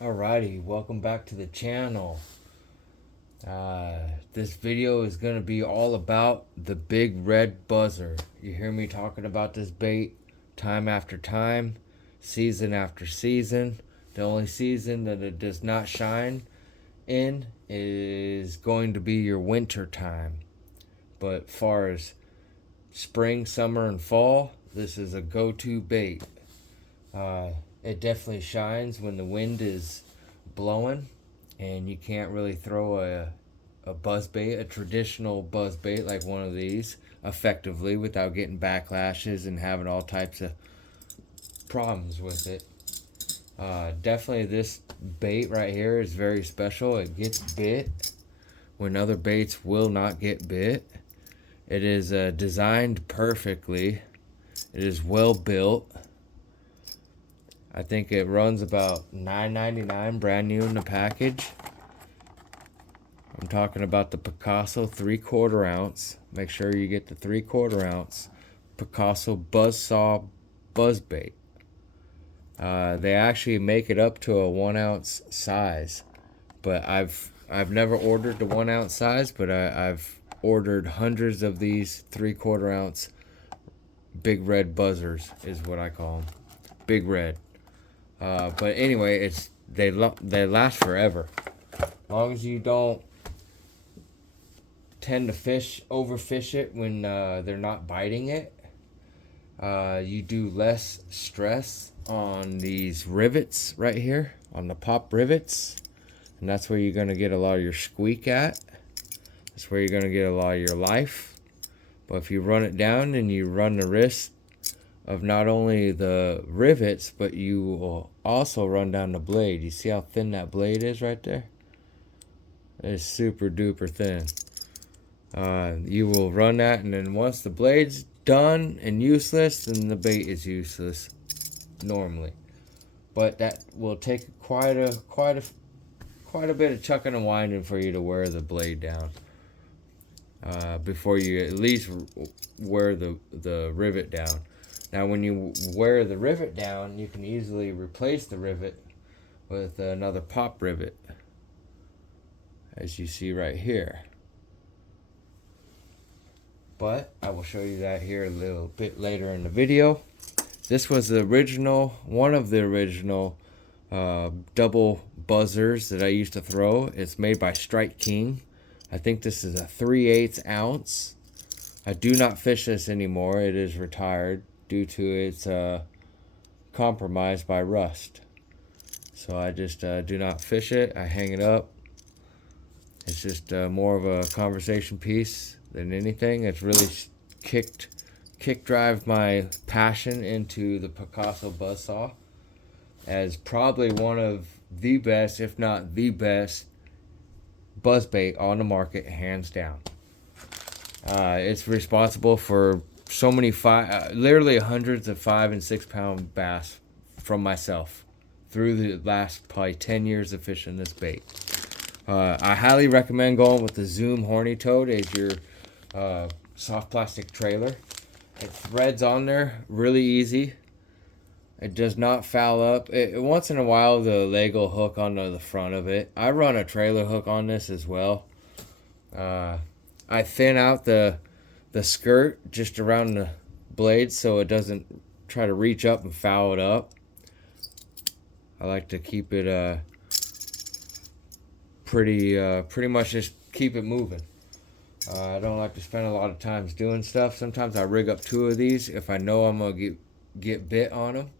Alrighty, welcome back to the channel. This video is going to be all about the big red buzzer. You hear me talking about this bait time after time, season after season. The only season that it does not shine in is going to be your winter time. But far as spring, summer, and fall, this is a go-to bait. It definitely shines when the wind is blowing and you can't really throw a buzzbait, a traditional buzzbait like one of these, effectively without getting backlashes and having all types of problems with it. Definitely this bait right here is very special. It gets bit when other baits will not get bit. It is designed perfectly. It is well built. I think it runs about $9.99 brand new in the package. I'm talking about the Picasso 3/4 ounce. Make sure you get the 3/4 ounce Picasso Buzzsaw Buzzbait. They actually make it up to a 1 ounce size, but I've never ordered the 1 ounce size, but I've ordered hundreds of these 3/4 ounce big red buzzers is what I call them, big red. But anyway, they last forever, as long as you don't tend to overfish it when they're not biting it. You do less stress on these rivets right here, on the pop rivets, and that's where you're gonna get a lot of your squeak at. That's where you're gonna get a lot of your life. But if you run it down, and you run the risk of not only the rivets, but you will also run down the blade. You see how thin that blade is right there? It's super duper thin. You will run that, and then once the blade's done and useless, then the bait is useless normally. But that will take quite a bit of chucking and winding for you to wear the blade down. Before you at least wear the rivet down. Now, when you wear the rivet down, you can easily replace the rivet with another pop rivet, as you see right here. But I will show you that here a little bit later in the video. This was the original, one of the original double buzzers that I used to throw. It's made by Strike King. I think this is a 3/8 ounce. I do not fish this anymore. It is retired due to its compromised by rust. So I just do not fish it. I hang it up. It's just more of a conversation piece than anything. It's really kick drive my passion into the Picasso Buzzsaw as probably one of the best, if not the best, buzzbait on the market, hands down. It's responsible for so many literally hundreds of 5 and 6 pound bass from myself through the last probably 10 years of fishing this bait. I highly recommend going with the Zoom Horny Toad as your soft plastic trailer. It threads on there really easy. It does not foul up. Once in a while, the leg will hook onto the front of it. I run a trailer hook on this as well. I thin out the skirt just around the blade so it doesn't try to reach up and foul it up. I like to keep it pretty much just keep it moving. I don't like to spend a lot of times doing stuff. Sometimes I rig up 2 of these if I know I'm gonna get bit on them.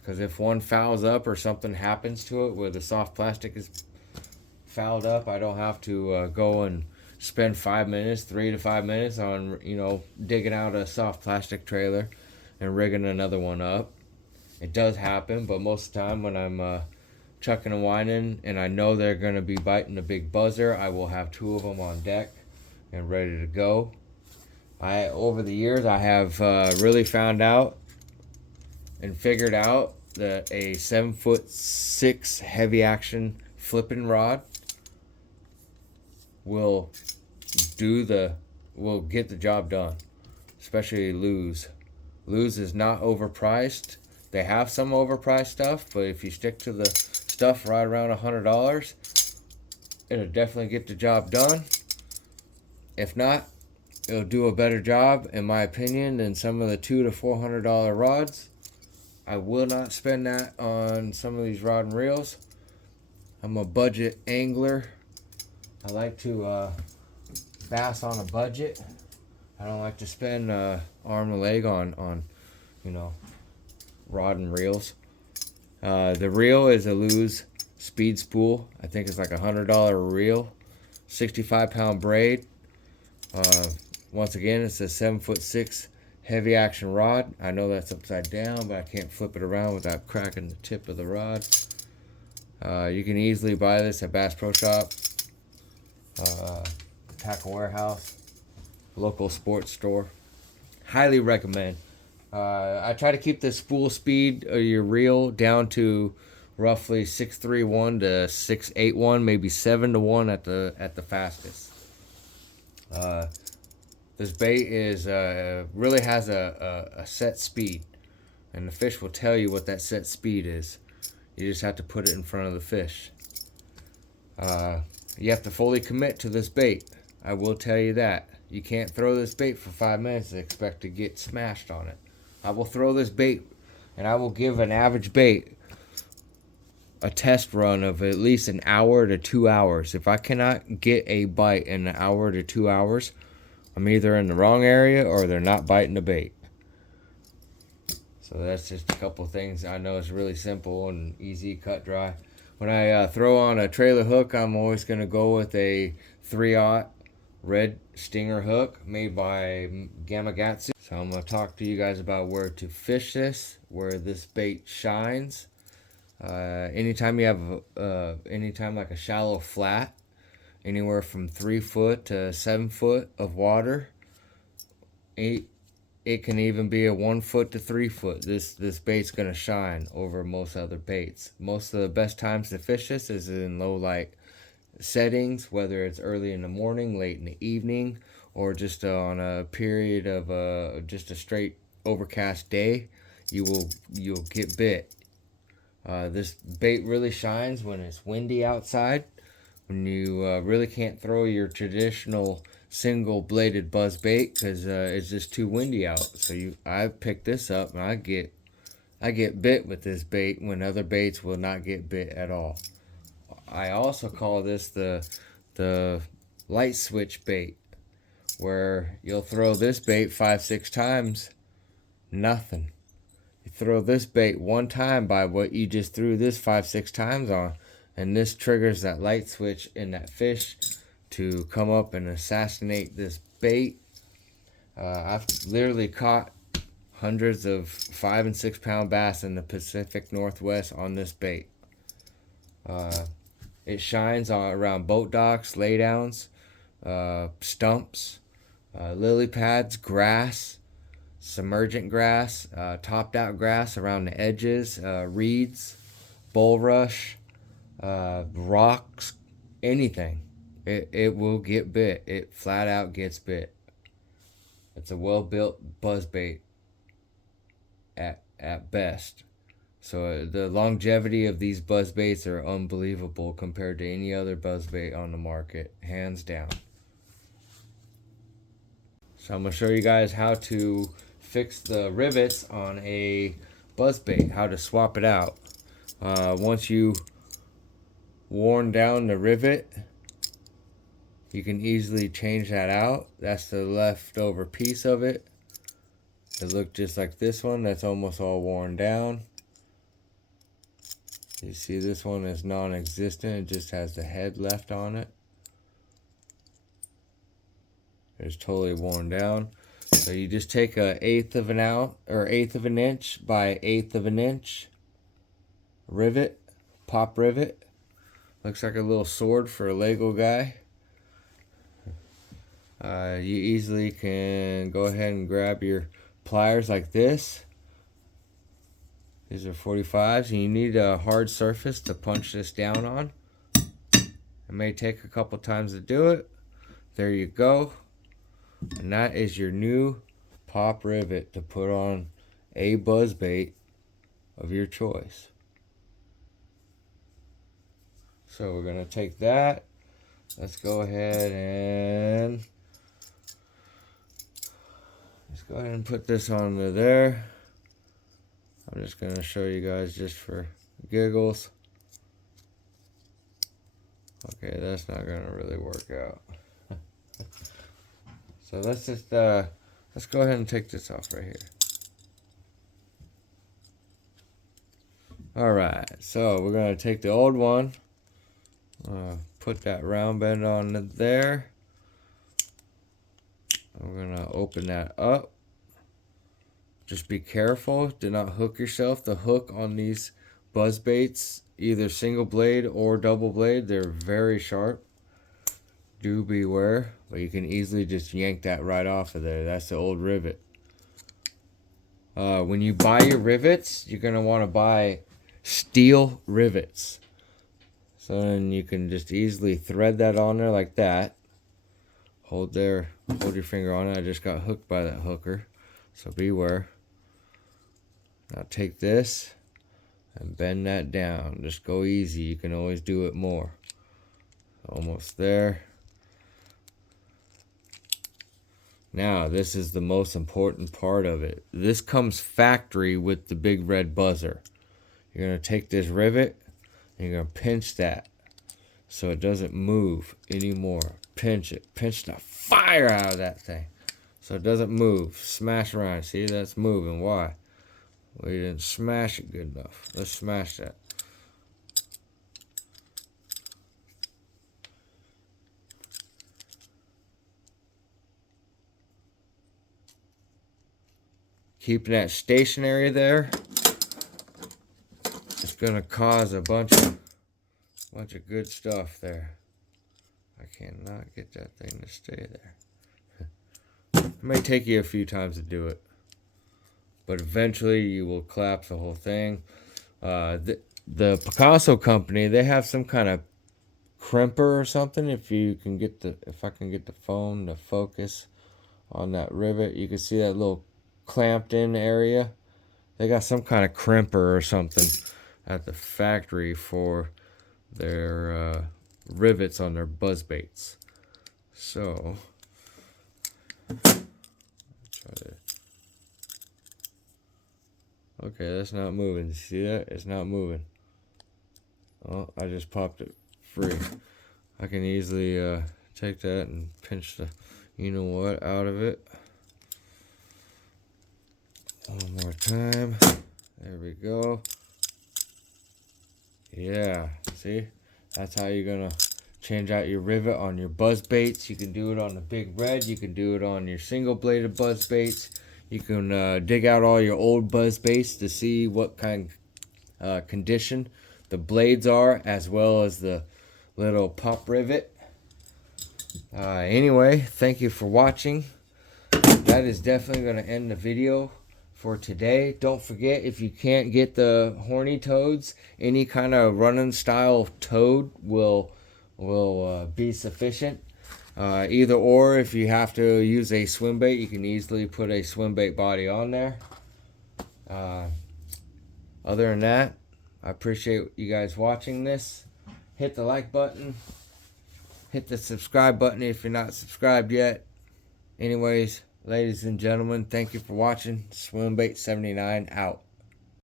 Because if one fouls up or something happens to it where the soft plastic is fouled up, I don't have to go and spend 5 minutes, 3 to 5 minutes on, digging out a soft plastic trailer and rigging another one up. It does happen, but most of the time when I'm chucking and winding and I know they're going to be biting a big buzzer, I will have 2 of them on deck and ready to go. Over the years, I have really found out and figured out that a 7'6" heavy action flipping rod will get the job done, especially Lew's. Lew's is not overpriced. They have some overpriced stuff, but if you stick to the stuff right around $100, it'll definitely get the job done. If not, it'll do a better job, in my opinion, than some of the $200 to $400 rods. I will not spend that on some of these rod and reels. I'm a budget angler. I like to bass on a budget. I don't like to spend arm and leg on rod and reels. The reel is a Lew's speed spool. I think it's like $100 reel, 65-pound braid. Once again, it's a 7'6" heavy action rod. I know that's upside down, but I can't flip it around without cracking the tip of the rod. You can easily buy this at Bass Pro Shop, Tackle Warehouse, local sports store. Highly recommend. I try to keep the spool speed of your reel down to roughly 6.31 to 6.81, maybe 7-1 at the fastest. This bait is really has a set speed, and the fish will tell you what that set speed is. You just have to put it in front of the fish. You have to fully commit to this bait. I will tell you that. You can't throw this bait for 5 minutes and expect to get smashed on it. I will throw this bait, and I will give an average bait a test run of at least an hour to 2 hours. If I cannot get a bite in an hour to 2 hours, I'm either in the wrong area or they're not biting the bait. So that's just a couple things. I know it's really simple and easy, cut dry. When I throw on a trailer hook, I'm always going to go with a 3/0 red stinger hook made by Gamakatsu. So I'm going to talk to you guys about where to fish this, where this bait shines. Anytime you have anytime like a shallow flat, anywhere from 3 foot to 7 foot of water, it can even be a 1 foot to 3 foot. This bait's gonna shine over most other baits. Most of the best times to fish this is in low light settings, whether it's early in the morning, late in the evening, or just on a period of just a straight overcast day. You'll get bit. This bait really shines when it's windy outside, when you really can't throw your traditional single bladed buzz bait because it's just too windy out. So I picked this up and I get bit with this bait when other baits will not get bit at all. I also call this the light switch bait, where you'll throw this bait 5-6 times, nothing. You throw this bait one time by what you just threw this 5-6 times on, and this triggers that light switch in that fish to come up and assassinate this bait. I've literally caught hundreds of 5 and 6 pound bass in the Pacific Northwest on this bait. It shines around boat docks, laydowns, stumps, lily pads, grass, submergent grass, topped out grass around the edges, reeds, bulrush, rocks, anything. It will get bit. It flat out gets bit. It's a well-built buzzbait at best. So the longevity of these buzzbaits are unbelievable compared to any other buzzbait on the market, hands down. So I'm going to show you guys how to fix the rivets on a buzzbait, how to swap it out. Once you worn down the rivet, you can easily change that out. That's the leftover piece of it. It looked just like this one. That's almost all worn down. You see this one is non-existent. It just has the head left on it. It's totally worn down. So you just take a 1/8 of an ounce or 1/8 of an inch by 1/8 of an inch rivet, pop rivet. Looks like a little sword for a Lego guy. You easily can go ahead and grab your pliers like this. These are 45s, and you need a hard surface to punch this down on. It may take a couple times to do it. There you go. And that is your new pop rivet to put on a buzzbait of your choice. So we're going to take that. Let's go ahead and put this on there. I'm just going to show you guys just for giggles. Okay, that's not going to really work out. So let's just, let's go ahead and take this off right here. Alright, so we're going to take the old one. Put that round bend on there. We're going to open that up. Just be careful. Do not hook yourself. The hook on these buzz baits, either single blade or double blade, they're very sharp. Do beware. But you can easily just yank that right off of there. That's the old rivet. When you buy your rivets, you're going to want to buy steel rivets. So then you can just easily thread that on there like that. Hold your finger on it. I just got hooked by that hooker. So beware. Now take this and bend that down. Just go easy. You can always do it more. Almost there. Now, this is the most important part of it. This comes factory with the big red buzzer. You're going to take this rivet and you're going to pinch that so it doesn't move anymore. Pinch it. Pinch the fire out of that thing so it doesn't move. Smash around. See, that's moving. Why? We didn't smash it good enough. Let's smash that. Keeping that stationary there, it's gonna cause a bunch of good stuff there. I cannot get that thing to stay there. It may take you a few times to do it, but eventually you will collapse the whole thing. The Picasso company, they have some kind of crimper or something. If I can get the phone to focus on that rivet, you can see that little clamped in area. They got some kind of crimper or something at the factory for their rivets on their buzz baits. So okay, that's not moving. See that? It's not moving. Oh, I just popped it free. I can easily take that and pinch the you know what out of it. One more time. There we go. Yeah, see? That's how you're gonna change out your rivet on your buzz baits. You can do it on the big red. You can do it on your single bladed buzz baits. You can dig out all your old buzz baits to see what kind of condition the blades are, as well as the little pop rivet. Anyway, thank you for watching. That is definitely going to end the video for today. Don't forget, if you can't get the horny toads, any kind of running style toad will be sufficient. Either or, if you have to use a swim bait, you can easily put a swim bait body on there. Other than that, I appreciate you guys watching this. Hit the like button. Hit the subscribe button if you're not subscribed yet. Anyways, ladies and gentlemen, thank you for watching. Swimbait79 out.